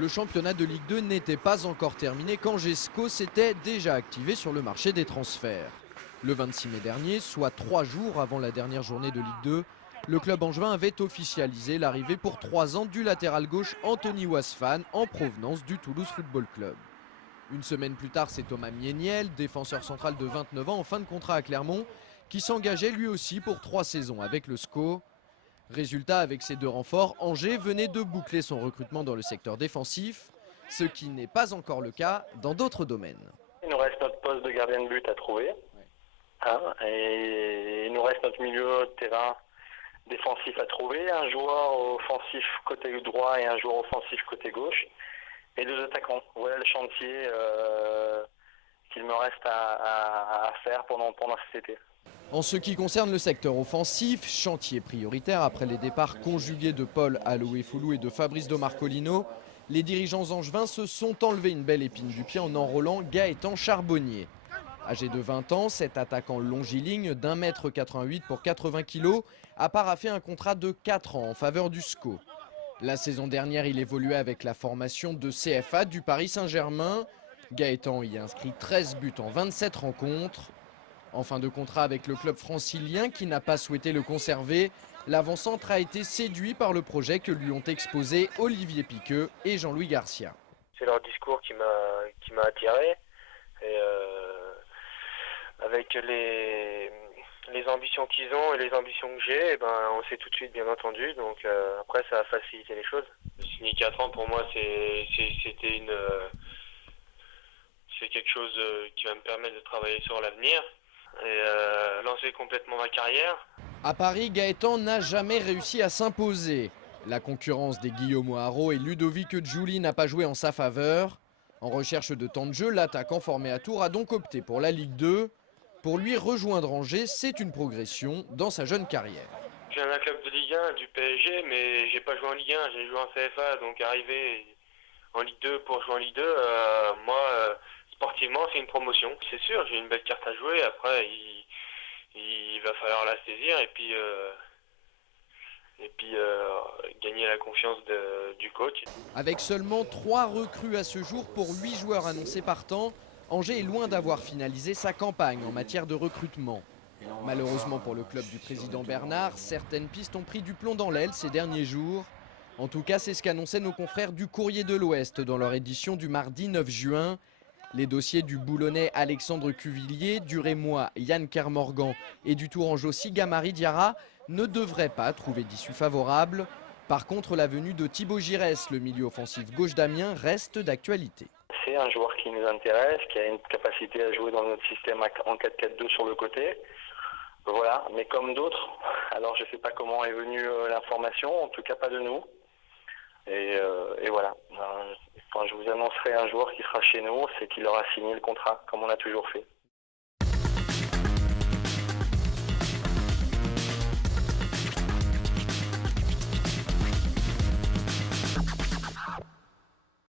Le championnat de Ligue 2 n'était pas encore terminé quand Gesco s'était déjà activé sur le marché des transferts. Le 26 mai dernier, soit 3 jours avant la dernière journée de Ligue 2, le club angevin avait officialisé l'arrivée pour 3 ans du latéral gauche Anthony Wasfan en provenance du Toulouse Football Club. Une semaine plus tard, c'est Thomas Mieniel, défenseur central de 29 ans en fin de contrat à Clermont, qui s'engageait lui aussi pour 3 saisons avec le SCO. Résultat, avec ces deux renforts, Angers venait de boucler son recrutement dans le secteur défensif, ce qui n'est pas encore le cas dans d'autres domaines. Il nous reste notre poste de gardien de but à trouver. Et il nous reste notre milieu de terrain défensif à trouver, un joueur offensif côté droit et un joueur offensif côté gauche, et 2 attaquants. Voilà le chantier qu'il me reste à faire pendant cet été. En ce qui concerne le secteur offensif, chantier prioritaire après les départs conjugués de Paul Aloé-Foulou et de Fabrice de Marcolino, les dirigeants angevins se sont enlevés une belle épine du pied en enrôlant Gaëtan Charbonnier. Âgé de 20 ans, cet attaquant longiligne d'1,88 m pour 80 kg a paraphé un contrat de 4 ans en faveur du SCO. La saison dernière, il évoluait avec la formation de CFA du Paris Saint-Germain. Gaëtan y inscrit 13 buts en 27 rencontres. En fin de contrat avec le club francilien qui n'a pas souhaité le conserver, l'avant-centre a été séduit par le projet que lui ont exposé Olivier Piqueux et Jean-Louis Garcia. C'est leur discours qui m'a attiré. Et avec les ambitions qu'ils ont et les ambitions que j'ai, on sait tout de suite bien entendu. Donc après ça a facilité les choses. Signer 4 ans pour moi c'est quelque chose qui va me permettre de travailler sur l'avenir et lancer complètement ma carrière. À Paris, Gaëtan n'a jamais réussi à s'imposer. La concurrence des Guillaume Haro et Ludovic Giuli n'a pas joué en sa faveur. En recherche de temps de jeu, l'attaquant formé à Tours a donc opté pour la Ligue 2. Pour lui, rejoindre Angers, c'est une progression dans sa jeune carrière. Je viens d'un club de Ligue 1, du PSG, mais j'ai pas joué en Ligue 1, j'ai joué en CFA, donc arriver en Ligue 2 pour jouer en Ligue 2, sportivement, c'est une promotion. C'est sûr, j'ai une belle carte à jouer. Après, il va falloir la saisir et puis gagner la confiance du coach. Avec seulement 3 recrues à ce jour pour 8 joueurs annoncés partant, Angers est loin d'avoir finalisé sa campagne en matière de recrutement. Malheureusement pour le club du président Bernard, certaines pistes ont pris du plomb dans l'aile ces derniers jours. En tout cas, c'est ce qu'annonçaient nos confrères du Courrier de l'Ouest dans leur édition du mardi 9 juin. Les dossiers du Boulonnais Alexandre Cuvillier, du Rémois Yann Kermorgan et du Tourangeau Sigamari Diarra ne devraient pas trouver d'issue favorable. Par contre, la venue de Thibaut Giresse, le milieu offensif gauche d'Amiens, reste d'actualité. C'est un joueur qui nous intéresse, qui a une capacité à jouer dans notre système en 4-4-2 sur le côté. Voilà, mais comme d'autres, alors je ne sais pas comment est venue l'information, en tout cas pas de nous. Et voilà, quand je vous annoncerai un joueur qui sera chez nous, c'est qu'il aura signé le contrat, comme on a toujours fait.